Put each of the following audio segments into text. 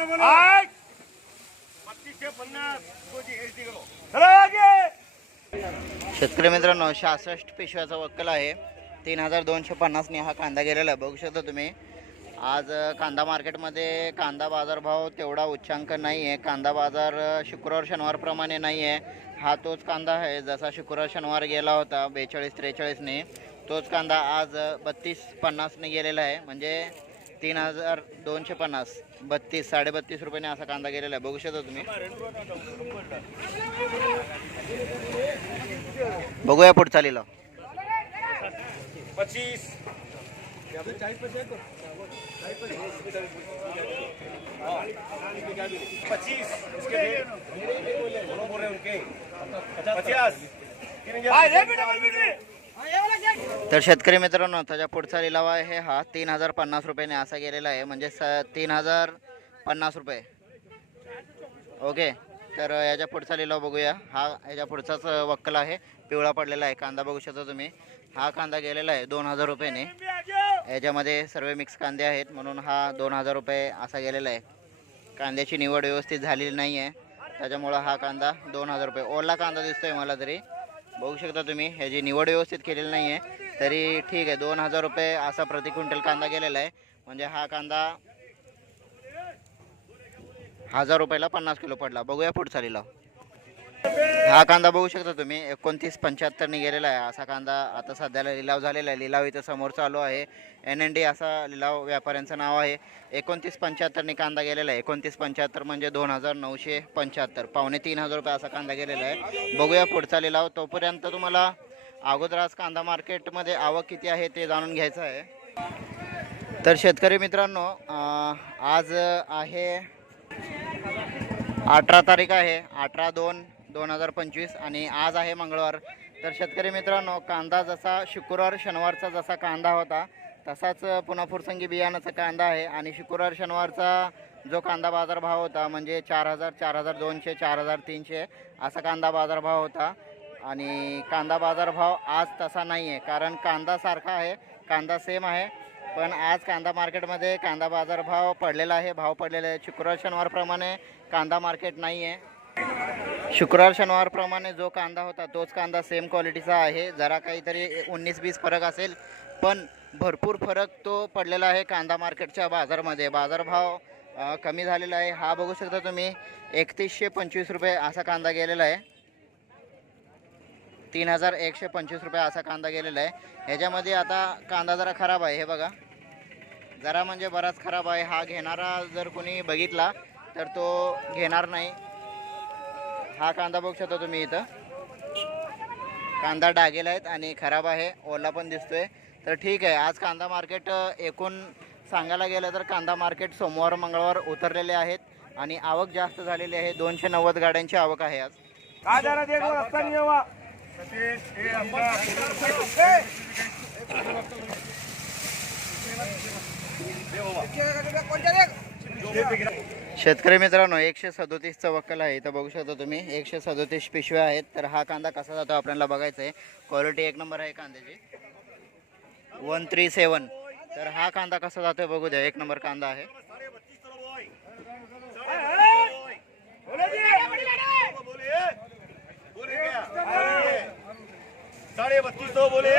आठ. शेतकरी मित्रांनो सहासष्ट पिशव्याचा वक्कल आहे. तीन हजार दोनशे पन्नासने हा कांदा गेलेला आहे. बघू शकता तुम्ही. आज कांदा मार्केटमध्ये कांदा बाजारभाव तेवढा उच्चांक नाही आहे. कांदा बाजार शुक्रवार शनिवारप्रमाणे नाही आहे. हा तोच कांदा आहे. जसा शुक्रवार शनिवार गेला होता बेचाळीस त्रेचाळीसने तोच कांदा आज बत्तीस पन्नासने गेलेला आहे. म्हणजे तीन हजार दोनशे पन्नास. बत्तीस साडेबत्तीस रुपयाने असा कांदा गेलेला आहे. बघू शकता तुम्ही. बघूया पुढचा लिलाव. पच्चीस. तर शेतकरी मित्रांनो त्याच्या पुढचा लिलाव आहे हा. तीन हजार पन्नास रुपयाने असा गेलेला आहे. म्हणजे स तीन हजार पन्नास रुपये. ओके. तर याच्या पुढचा लिलाव बघूया. हा याच्या पुढचाच वक्कल आहे. पिवळा पडलेला आहे. कांदा बघू शकता तुम्ही. हा कांदा गेलेला आहे दोन हजार रुपयाने. याच्यामध्ये सर्व मिक्स कांदे आहेत. म्हणून हा दोन हजार रुपये असा गेलेला आहे. कांद्याची निवड व्यवस्थित झालेली नाही आहे त्याच्यामुळं हा कांदा दोन हजार रुपये. ओला कांदा दिसतोय मला तरी. बघू शकता तुम्ही ह्याची निवड व्यवस्थित केलेली नाही आहे तरी ठीक आहे दोन हजार रुपये असा प्रति क्विंटल कांदा गेलेला आहे. म्हणजे हा कांदा हजार रुपयाला पन्नास किलो पडला. बघूया पुढचा लिलाव. हा कांदा बघू शकता तुम्ही. एकोणतीस पंच्याहत्तरने गेलेला आहे असा कांदा आता सध्याला लिलाव झालेला आहे. लिलाव इथं समोर चालू आहे. एन एन डी असा लिलाव व्यापाऱ्यांचं नाव आहे. एकोणतीस पंच्याहत्तरने कांदा गेलेला आहे. एकोणतीस पंच्याहत्तर म्हणजे दोन हजार नऊशे पंच्याहत्तर. पावणे तीन हजार रुपये असा कांदा गेलेला आहे. बघूया पुढचा लिलाव. तोपर्यंत तुम्हाला अगोदर आज कांदा मार्केटमध्ये आवक किती आहे ते जाणून घ्यायचं आहे. तर शेतकरी मित्रांनो आज आहे अठरा तारीख आहे. अठरा दोन दोन हजार पंचवीस आणि आज आहे मंगळवार. तर शेतकरी मित्रांनो कांदा जसा शुक्रवार शनिवारचा जसा कांदा होता तसाच पुन्हा फुरसंगी बियाणाचा कांदा आहे. आणि शुक्रवार शनिवारचा जो कांदा बाजारभाव होता म्हणजे चार हजार चार हजार दोनशे चार हजार तीनशे असा कांदा बाजारभाव होता. आणि कांदा बाजारभाव आज तसा नाही आहे कारण कांदा सारखा आहे कांदा सेम आहे. पण आज कांदा मार्केटमध्ये कांदा बाजारभाव पडलेला आहे भाव पडलेला आहे. शुक्रवार शनिवारप्रमाणे कांदा मार्केट नाही आहे शुक्रवार शनिवारप्रमाणे जो कांदा होता तोच कांदा सेम क्वालिटीचा आहे. जरा काहीतरी उन्नीस वीस फरक असेल पण भरपूर फरक तो पडलेला आहे कांदा मार्केटच्या बाजारमध्ये. बाजारभाव कमी झालेला आहे. हा बघू शकता तुम्ही एकतीसशे पंचवीस रुपये असा कांदा गेलेला आहे. तीन हजार एकशे पंचवीस रुपये असा कांदा गेलेला आहे. ह्याच्यामध्ये आता कांदा जरा खराब आहे हे बघा. जरा म्हणजे बराच खराब आहे. हा घेणारा जर कोणी बघितला तर तो घेणार नाही. हा कांदा बघू शकता तुम्ही इथं. कांदा डागेला आहेत आणि खराब आहे ओला पण दिसतोय. तर ठीक आहे आज कांदा मार्केट एकूण सांगायला गेलं तर कांदा मार्केट सोमवार मंगळवार उतरलेले आहेत आणि आवक जास्त झालेली आहे. दोनशे नव्वद गाड्यांची आवक आहे आज. काय शेतकरी मित्रांनो एकशे सदोतीसचा वक्कल आहे. इथं बघू शकता तुम्ही एकशे सदोतीस पिशव्या आहेत. तर हा कांदा कसा जातो आपल्याला बघायचा आहे क्वालिटी एक नंबर आहे कांद्याची. वन थ्री सेवन तर हा कांदा कसा जातोय बघू द्या. एक नंबर कांदा आहे. बोले.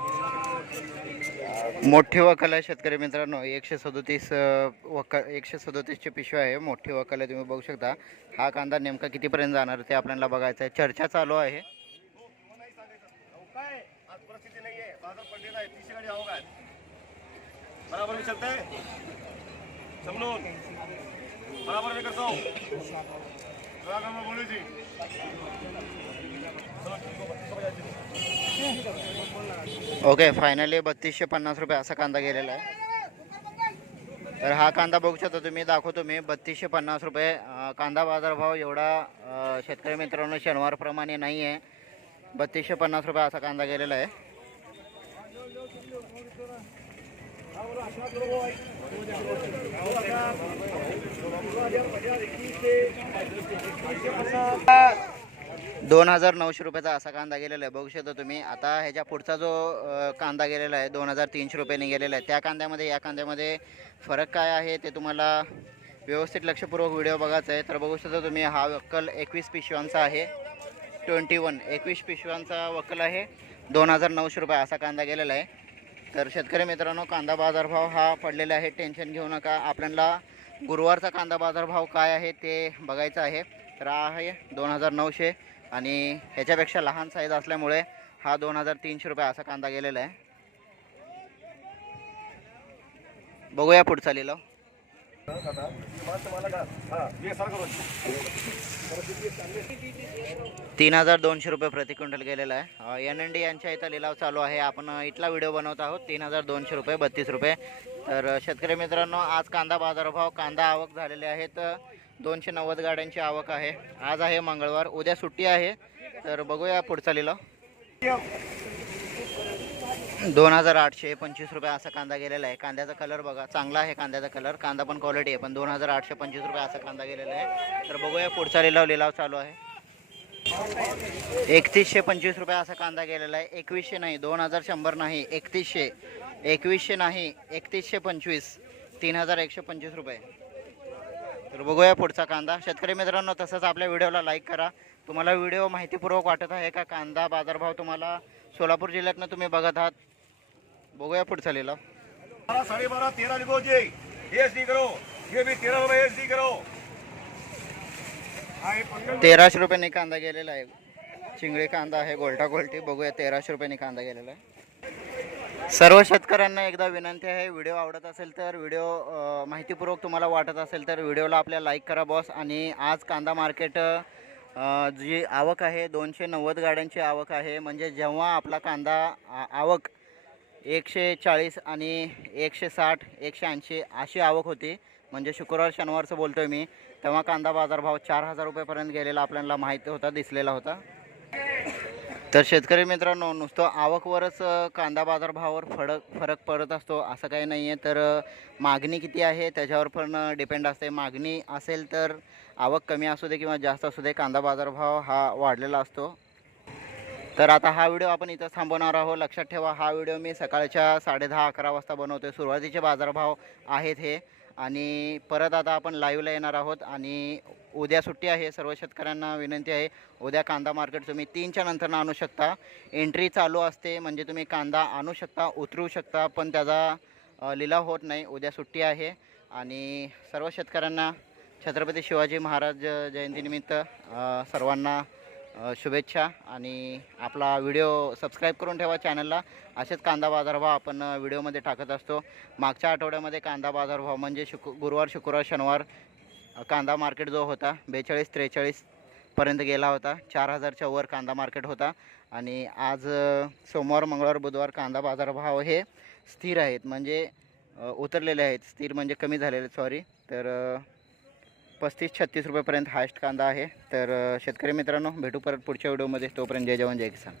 मोठी वकल आहे शेतकरी मित्रांनो. एकशे सदोतीस वका एकशे सदोतीसची पिशवी आहे. मोठी वकल आहे तुम्ही बघू शकता. हा कांदा नेमका कितीपर्यंत जाणार ते आपल्याला बघायचं आहे. चर्चा चालू आहे. बराबर मी चलते बराबर करतो ओके फायनली बत्तीसशे पन्नास रुपये असा कांदा गेलेला आहे. तर हा कांदा बघू शकता तुम्ही दाखवतो मी. बत्तीसशे पन्नास रुपये. कांदा बाजारभाव एवढा शेतकरी मित्रांनो शनिवारप्रमाणे नाही आहे बत्तीसशे पन्नास रुपये असा कांदा गेलेला आहे. दोन हजार नऊशे रुपयाचा असा कांदा गेलेला आहे. बघू शकता तुम्ही आता ह्याच्या पुढचा जो कांदा गेलेला आहे दोन हजार तीनशे रुपयाने गेलेला आहे. त्या कांद्यामध्ये या कांद्यामध्ये फरक काय आहे ते तुम्हाला व्यवस्थित लक्षपूर्वक व्हिडिओ बघायचा आहे. तर बघू शकता तुम्ही हा वक्कल एकवीस पिशव्यांचा आहे. ट्वेंटी वन एकवीस पिशव्यांचा वक्कल आहे. दोन हजार नऊशे रुपये असा कांदा गेलेला आहे. तर शेतकरी मित्रांनो कांदा बाजारभाव हा पडलेला आहे. टेन्शन घेऊ नका. आपल्याला गुरुवारचा कांदा बाजारभाव काय आहे ते बघायचं आहे. तर हा आहे दोन हजार नऊशे. आणि ह्याच्यापेक्षा लहान साईज असल्यामुळे हा दोन हजार तीनशे रुपये असा कांदा गेलेला आहे. बघूया पुढचा लिलाव. तीन हजार दोनशे रुपये प्रति क्विंटल गेलेला आहे. एन एन डी यांच्या इथं लिलाव चालू आहे. आपण इथला व्हिडिओ बनवत आहोत. तीन हजार दोनशे रुपये बत्तीस रुपये. तर शेतकरी मित्रांनो आज कांदा बाजारभाव कांदा आवक झालेले आहेत दोनशे नव्वद गाड्यांची आवक आहे. आज आहे मंगळवार. उद्या सुट्टी आहे. तर बघूया पुढचा लिलाव. दोन हजार आठशे पंचवीस रुपये असा कांदा गेलेला आहे. कांद्याचा कलर बघा. चांगला आहे कांद्याचा कलर कांदा पण क्वालिटी आहे पण दोन हजार आठशे पंचवीस रुपये असा कांदा गेलेला आहे. तर बघूया पुढचा लिलाव. लिलाव चालू आहे. एकतीसशे पंचवीस रुपये असा कांदा गेलेला आहे. एकवीसशे नाही दोन हजार शंभर नाही एकतीसशे. एकवीसशे नाही एकतीसशे पंचवीस तीन हजार एकशे पंचवीस रुपये. तर बघूया पुढचा कांदा. शेतकरी मित्रांनो तसंच आपल्या व्हिडिओला लाईक करा. तुम्हाला व्हिडिओ माहितीपूर्वक वाटत आहे का? कांदा बाजारभाव तुम्हाला सोलापूर जिल्ह्यातनं तुम्ही बघत आहात. बघूया पुढचा साढ़े बारह तेरह लिखो जी. एस डी करो. ये भी तेरह रुपए एस डी करो. तेराशे रुपयांनी कांदा गेलेला आहे. चिंगळी कांदा आहे गोल्टा गोल्टी. बघूया तेराशे रुपयांनी कांदा गेलेला आहे. सर्व शेतकऱ्यांना एकदा विनंती आहे व्हिडिओ आवडत असेल तर व्हिडिओ माहितीपूर्वक तुम्हाला वाटत असेल तर व्हिडिओला आपल्या लाईक करा बॉस आणि आज कांदा मार्केट जी आवक आहे दोनशे नव्वद गाड्यांची आवक आहे. म्हणजे जेव्हा आपला कांदा आवक एकशे चाळीस आणि एकशे साठ एकशे ऐंशी अशी आवक होती. म्हणजे शुक्रवार शनिवारचं बोलतोय मी. तेव्हा कांदा बाजारभाव चार हजार रुपयेपर्यंत गेलेला आपल्याला माहिती होता दिसलेला होता. तर शेतकरी मित्रांनो नुसतं आवकवरच कांदा बाजारभावावर फरक फरक पडत असतो असं काही नाही आहे तर मागणी किती आहे? त्याच्यावर पण डिपेंड असते. मागणी असेल तर आवक कमी असू दे किंवा जास्त असू दे कांदा बाजारभाव हा वाढलेला असतो. तर आता हा व्हिडिओ आपण इथं थांबवणार आहोत. लक्षात ठेवा हा व्हिडिओ मी सकाळच्या साडेदहा अकरा वाजता बनवतो सुरुवातीचे बाजारभाव आहेत हे. आणि परत आता आपण लाईव्हला येणार आहोत आणि उद्या सुट्टी आहे सर्व शेतकऱ्यांना विनंती आहे. उद्या कांदा मार्केट तुम्ही तीनच्या नंतरनं आणू शकता. एंट्री चालू असते म्हणजे तुम्ही कांदा आणू शकता उतरू शकता पण त्याचा लिलाव होत नाही. उद्या सुट्टी आहे आणि सर्व शेतकऱ्यांना छत्रपती शिवाजी महाराज जयंतीनिमित्त सर्वांना शुभेच्छा आणि आपला व्हिडिओ सबस्क्राईब करून ठेवा चॅनलला. असेच कांदा बाजारभाव आपण व्हिडिओमध्ये टाकत असतो. मागच्या आठवड्यामध्ये कांदा बाजारभाव म्हणजे शुक गुरुवार शुक्रवार शनिवार कांदा मार्केट जो होता बेचाळीस त्रेचाळीस पर्यंत गेला होता. चार हजारच्या वर कांदा मार्केट होता आणि आज सोमवार मंगळवार बुधवार कांदा बाजारभाव हे स्थिर आहेत. म्हणजे उतरलेले आहेत. स्थिर म्हणजे कमी झालेले सॉरी तर पस्तीस छत्तीस रुपयेपर्यंत हायस्ट कांदा आहे. तर शेतकरी मित्रांनो भेटू परत पुढच्या व्हिडिओमध्ये. तोपर्यंत जय जवान जय किसान.